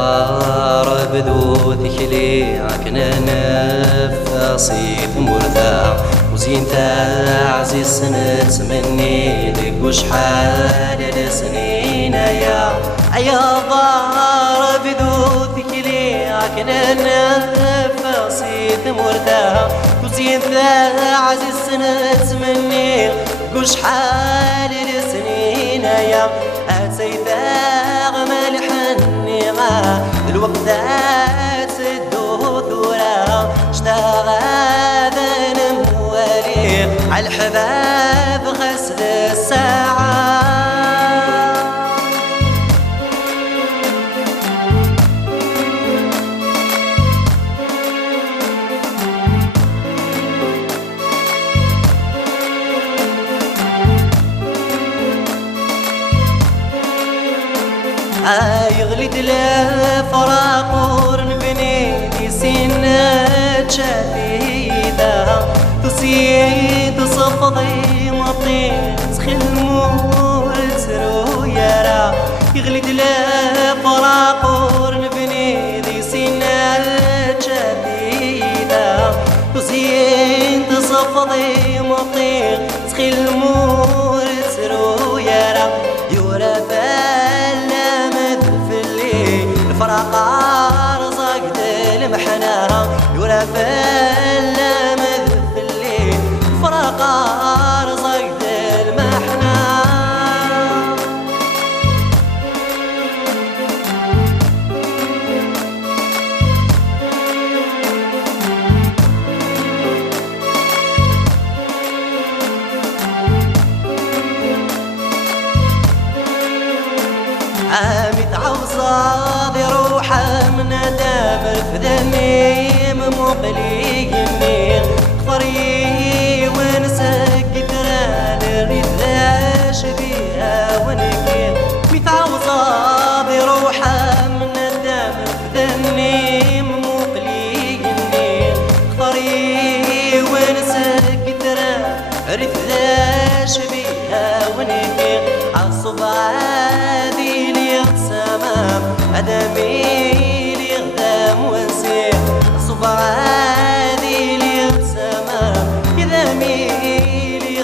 ضار بدو ذكلي عكنا نفاسي ثمرثا وزين عزيز سنة مني لك وشحال لسنين يا ضار بدو ذكلي عكنا نفاسي ثمرثا وزين عزيز سنة مني لك وشحال لسنين أتيت أغمل حنيغا الوقتات الدوثورة اشتغل نموالي عالحباب غسل الساعة يغلد الفراق ورنبني دي سنة شديدة تصيد صفضي مطين تخل مول سرويرة يغلد الفراق ورنبني دي سنة شديدة تصيد صفضي مطين تخل مول سرويرة يورا الفراق رزقت المحنة يورا فلا مثلي الفراق رزقت المحنة عامت عوصاد روحه من دامر في ذميم مقليني خفري ونسك تران الريد لاش بيها ونكين متعوصاد روحه من دامر في ذميم مقليني خفري ونسك تران الريد لاش بيها ونكين عالصبعادي أدمي لي غدام وسيح صبع هذي لي سمام إذا ميلي